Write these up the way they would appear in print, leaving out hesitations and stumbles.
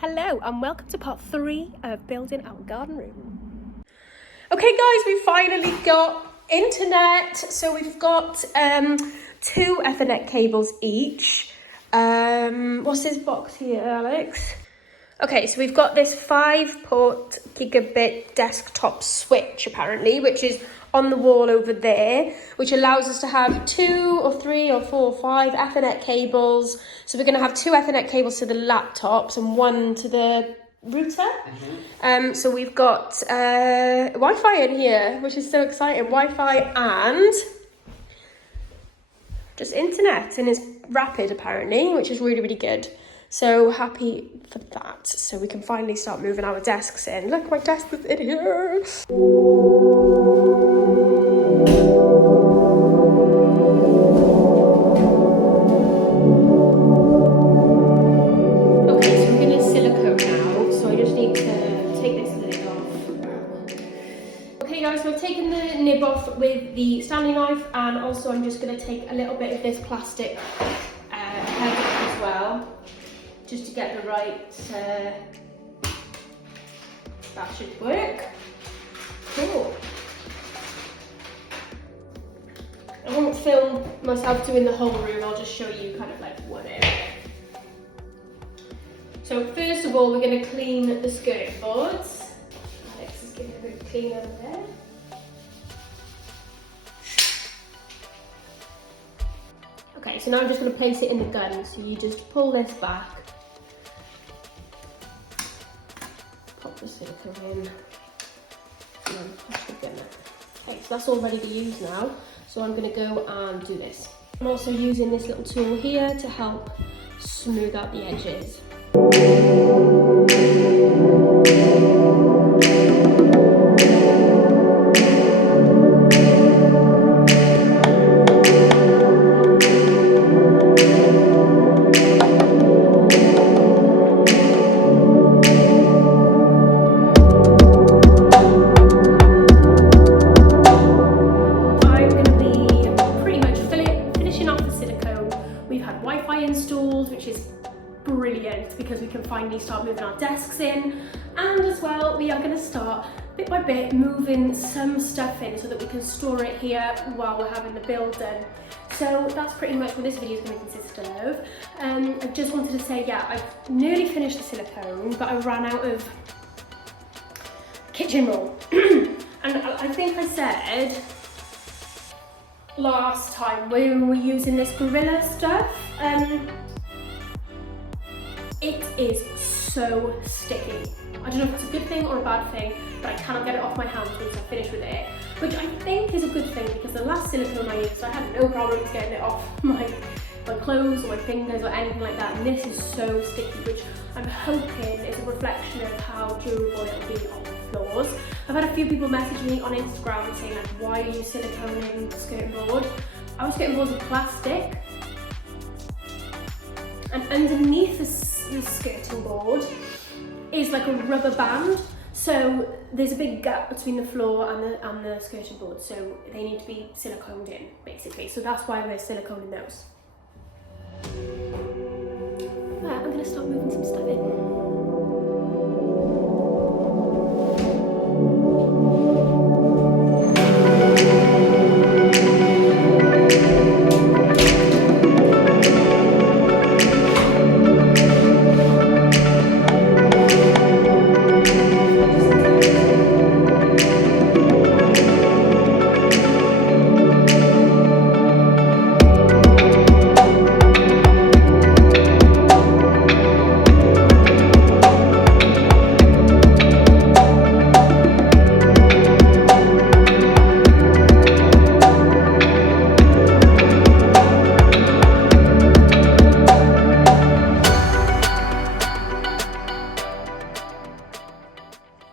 Hello and welcome to part 3 of building our garden room. Okay guys, we finally got internet. So we've got 2 Ethernet cables each. What's this box here, Alex? Okay, so we've got this 5-port gigabit desktop switch apparently, which is on the wall over there, which allows us to have 2 or 3 or 4 or 5 Ethernet cables. So we're going to have 2 Ethernet cables to the laptops and 1 to the router. So we've got Wi-Fi in here, which is so exciting. Wi-Fi and just internet, and it's rapid apparently, which is really, really good. So happy for that. So we can finally start moving our desks in. Look, my desk is in here. So I've taken the nib off with the Stanley knife, and also I'm just going to take a little bit of this plastic head as well, just to get the right, that should work. Cool. I won't film myself doing the whole room, I'll just show you kind of like one area. So first of all, we're going to clean the skirting boards. Alex is giving a bit of clean over there. Okay, so now I'm just going to place it in the gun. So you just pull this back, pop the silicone in, and then push the gun in. Okay, so that's all ready to use now. So I'm going to go and do this. I'm also using this little tool here to help smooth out the edges. Installed, which is brilliant because we can finally start moving our desks in, and as well we are going to start bit by bit moving some stuff in so that we can store it here while we're having the build done. So that's pretty much what this video is going to consist of. I just wanted to say, yeah, I've nearly finished the silicone, but I ran out of kitchen roll. And I think I said last time when we were using this Gorilla stuff, it is so sticky. I don't know if it's a good thing or a bad thing, but I cannot get it off my hands once I finish with it, which I think is a good thing because the last silicone I used, I had no problems getting it off my clothes or my fingers or anything like that, and this is so sticky, which I'm hoping is a reflection of how durable it'll be on the floors. I've had a few people message me on Instagram saying like, why are you siliconing the skirting board? Our skirting boards are plastic, and underneath the skirting board is like a rubber band, so there's a big gap between the floor and the skirting board, so they need to be siliconed in basically, so that's why we're siliconing those. Right, I'm going to start moving some stuff in.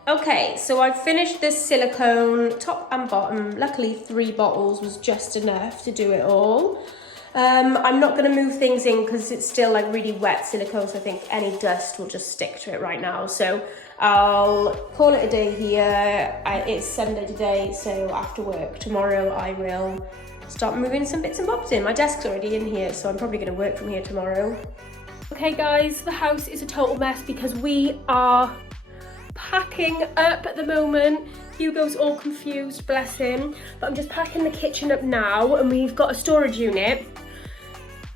Okay, so I've finished this silicone top and bottom. Luckily 3 bottles was just enough to do it all. I'm not going to move things in because it's still like really wet silicone, so I think any dust will just stick to it right now. So I'll call it a day here. It's Sunday today, so after work tomorrow I will start moving some bits and bobs in. My desk's already in here, so I'm probably going to work from here tomorrow. Okay guys, the house is a total mess because we are packing up at the moment. Hugo's all confused, bless him. But I'm just packing the kitchen up now, and we've got a storage unit.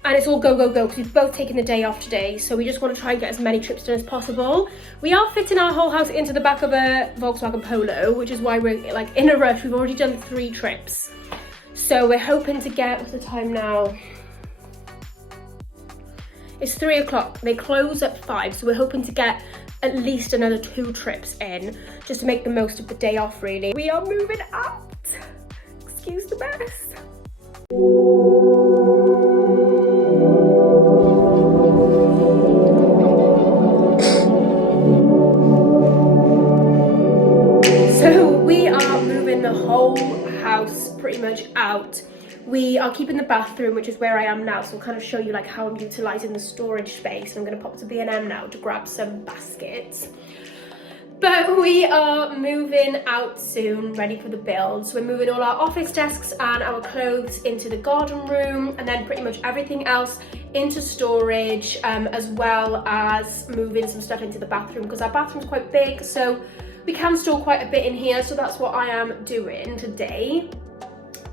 And it's all go, go, go, because we've both taken the day off today, so we just want to try and get as many trips done as possible. We are fitting our whole house into the back of a Volkswagen Polo, which is why we're like in a rush. We've already done 3 trips. So we're hoping to get, what's the time now? It's 3 o'clock. They close at 5, so we're hoping to get at least another 2 trips in, just to make the most of the day off, really. We are moving out. Excuse the mess. So we are moving the whole house pretty much out. We are keeping the bathroom, which is where I am now, so I'll kind of show you like how I'm utilising the storage space. I'm going to pop to B&M now to grab some baskets. But we are moving out soon, ready for the build. So we're moving all our office desks and our clothes into the garden room, and then pretty much everything else into storage, as well as moving some stuff into the bathroom, because our bathroom's quite big, so we can store quite a bit in here. So that's what I am doing today.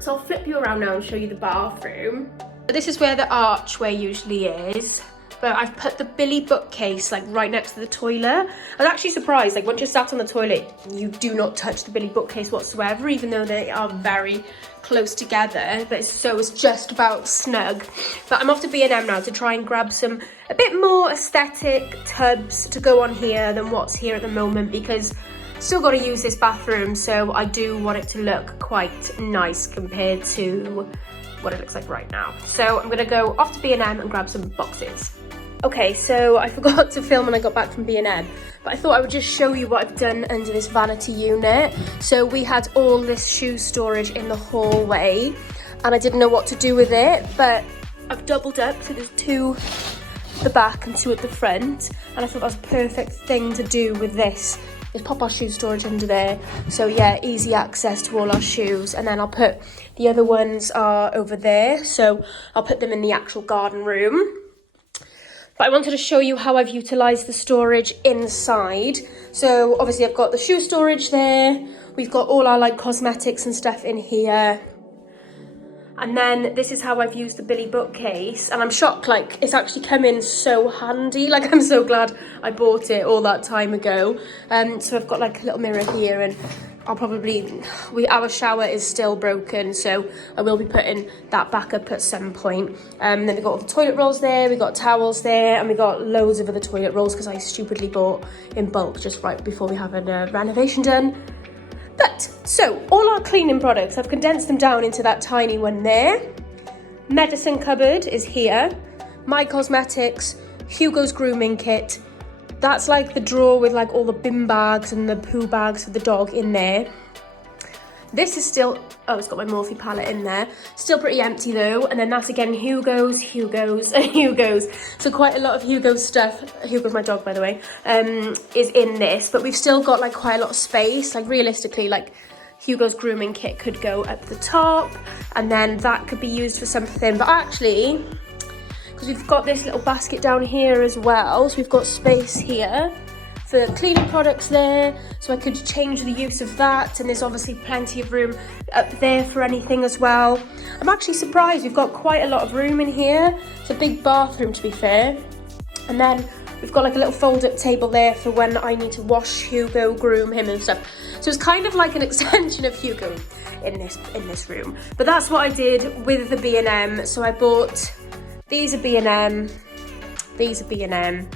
So I'll flip you around now and show you the bathroom. This is where the archway usually is, but I've put the Billy bookcase like right next to the toilet. I was actually surprised, like once you're sat on the toilet, you do not touch the Billy bookcase whatsoever, even though they are very close together, but it's just about snug. But I'm off to B&M now to try and grab a bit more aesthetic tubs to go on here than what's here at the moment, because still got to use this bathroom, so I do want it to look quite nice compared to what it looks like right now. So I'm going to go off to B&M and grab some boxes. Okay, so I forgot to film when I got back from B&M, but I thought I would just show you what I've done under this vanity unit. So we had all this shoe storage in the hallway, and I didn't know what to do with it, but I've doubled up, so there's 2 at the back and 2 at the front, and I thought that was a perfect thing to do with this. Just pop our shoe storage under there, so yeah, easy access to all our shoes. And then I'll put the other ones are over there, so I'll put them in the actual garden room. But I wanted to show you how I've utilised the storage inside. So obviously I've got the shoe storage there, we've got all our like cosmetics and stuff in here. And then this is how I've used the Billy bookcase, and I'm shocked, like it's actually come in so handy. Like I'm so glad I bought it all that time ago. So I've got like a little mirror here, and I'll probably, our shower is still broken, so I will be putting that back up at some point. Then we've got all the toilet rolls there, we've got towels there, and we've got loads of other toilet rolls because I stupidly bought in bulk just right before we have a renovation done. But, so, all our cleaning products, I've condensed them down into that tiny one there. Medicine cupboard is here. My cosmetics, Hugo's grooming kit. That's like the drawer with like all the bin bags and the poo bags for the dog in there. This is still, oh, it's got my Morphe palette in there. Still pretty empty though. And then that's again Hugo's, and Hugo's. So quite a lot of Hugo's stuff, Hugo's my dog by the way, is in this. But we've still got like quite a lot of space. Like realistically, like Hugo's grooming kit could go up the top. And then that could be used for something. But actually, because we've got this little basket down here as well. So we've got space here for cleaning products there, so I could change the use of that, and there's obviously plenty of room up there for anything as well. I'm actually surprised, we've got quite a lot of room in here. It's a big bathroom to be fair. And then we've got like a little fold-up table there for when I need to wash Hugo, groom him and stuff. So it's kind of like an extension of Hugo in this room. But that's what I did with the B&M. So I bought, these are B&M, these are B&M.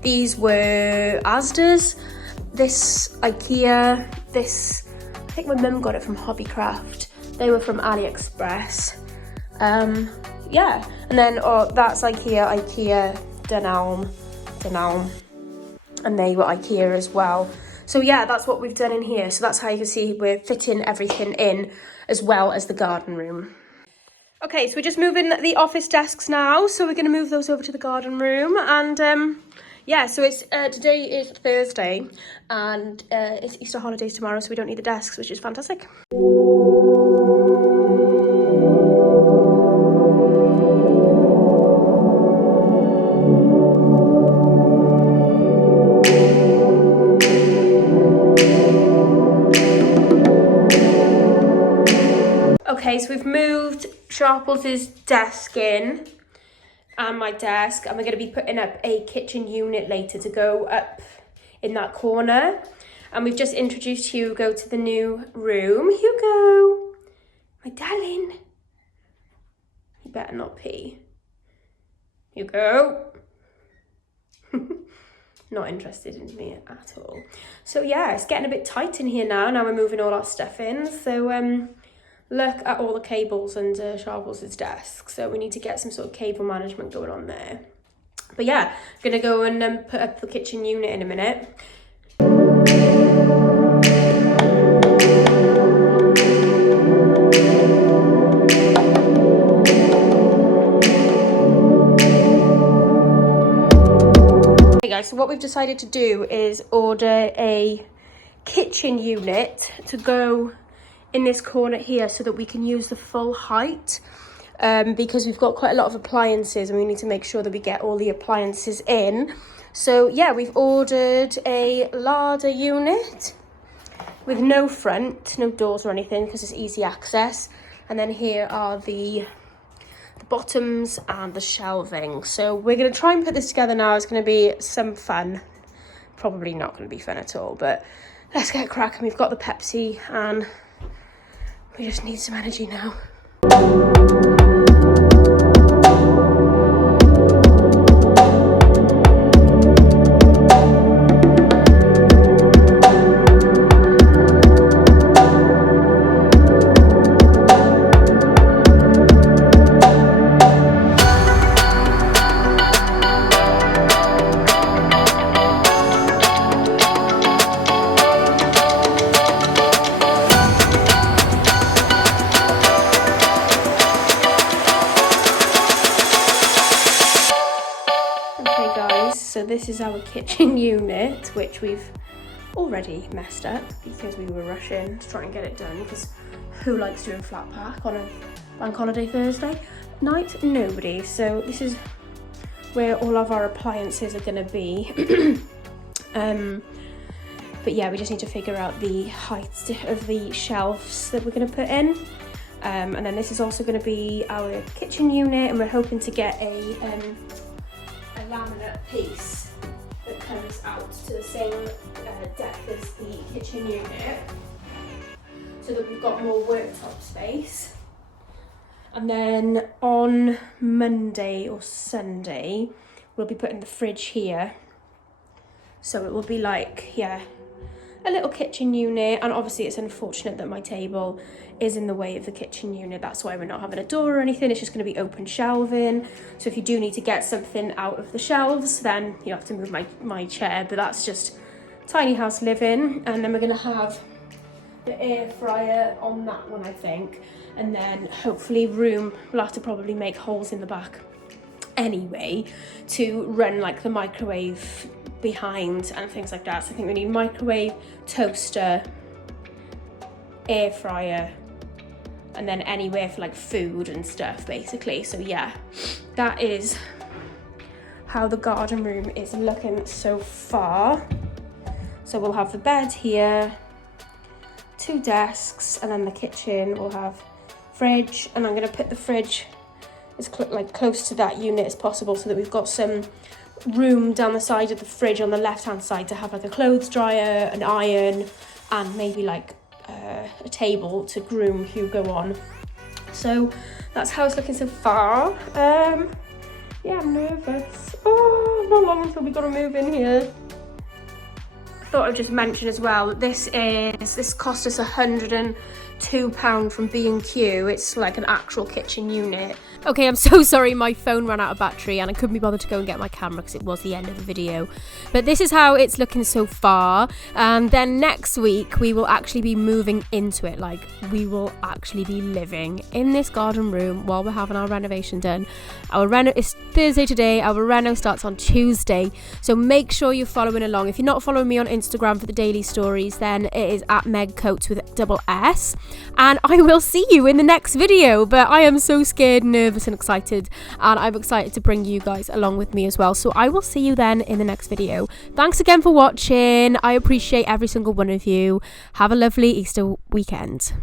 These were Asda's, this IKEA, this, I think my mum got it from Hobbycraft. They were from AliExpress. Yeah, and then that's IKEA, Dunelm, and they were IKEA as well. So yeah, that's what we've done in here. So that's how you can see we're fitting everything in, as well as the garden room. Okay, so we're just moving the office desks now. So we're gonna move those over to the garden room, and yeah, so it's today is Thursday, and it's Easter holidays tomorrow, so we don't need the desks, which is fantastic. Okay, so we've moved Sharples' desk in and my desk, and we're going to be putting up a kitchen unit later to go up in that corner. And we've just introduced Hugo to the new room. Hugo, my darling. You better not pee. Hugo. Not interested in me at all. So yeah, it's getting a bit tight in here now. Now we're moving all our stuff in. So look at all the cables under Sharples' desk. So we need to get some sort of cable management going on there. But yeah, gonna go and put up the kitchen unit in a minute. Hey guys, so what we've decided to do is order a kitchen unit to go in this corner here so that we can use the full height, because we've got quite a lot of appliances and we need to make sure that we get all the appliances in. So yeah, we've ordered a larder unit with no front, no doors or anything, because it's easy access. And then here are the bottoms and the shelving. So we're going to try and put this together now. It's going to be some fun. Probably not going to be fun at all, but let's get cracking. We've got the Pepsi and we just need some energy now. So this is our kitchen unit, which we've already messed up because we were rushing to try and get it done, because who likes doing flat pack on a bank holiday Thursday night? Nobody. So this is where all of our appliances are going to be. But yeah, we just need to figure out the height of the shelves that we're going to put in. And then this is also going to be our kitchen unit, and we're hoping to get a laminate piece that comes out to the same depth as the kitchen unit, so that we've got more worktop space. And then on Monday or Sunday we'll be putting the fridge here, so it will be like, yeah, a little kitchen unit. And obviously it's unfortunate that my table is in the way of the kitchen unit. That's why we're not having a door or anything. It's just going to be open shelving. So if you do need to get something out of the shelves, then you have to move my chair. But that's just tiny house living. And then we're going to have the air fryer on that one, I think. And then hopefully we'll have to probably make holes in the back anyway to run like the microwave behind and things like that. So I think we need microwave, toaster, air fryer, and then anywhere for like food and stuff basically. So yeah, that is how the garden room is looking so far. So we'll have the bed here, 2 desks, and then the kitchen will have fridge. And I'm going to put the fridge as close to that unit as possible, so that we've got some room down the side of the fridge on the left hand side to have like a clothes dryer, an iron, and maybe like a table to groom Hugo on. So that's how it's looking so far. Yeah, I'm nervous. Oh, not long until we gotta move in here. Thought I'd just mention as well that this cost us £102 from B&Q. It's like an actual kitchen unit. Okay, I'm so sorry, my phone ran out of battery and I couldn't be bothered to go and get my camera because it was the end of the video. But this is how it's looking so far. And then next week we will actually be moving into it. Like, we will actually be living in this garden room while we're having our renovation done. It's Thursday today, our reno starts on Tuesday. So make sure you're following along. If you're not following me on Instagram for the daily stories, then it is at Meg Coates with double S. And I will see you in the next video. But I am so scared, nervous and excited, and I'm excited to bring you guys along with me as well. So I will see you then in the next video. Thanks again for watching. I appreciate every single one of you. Have a lovely Easter weekend.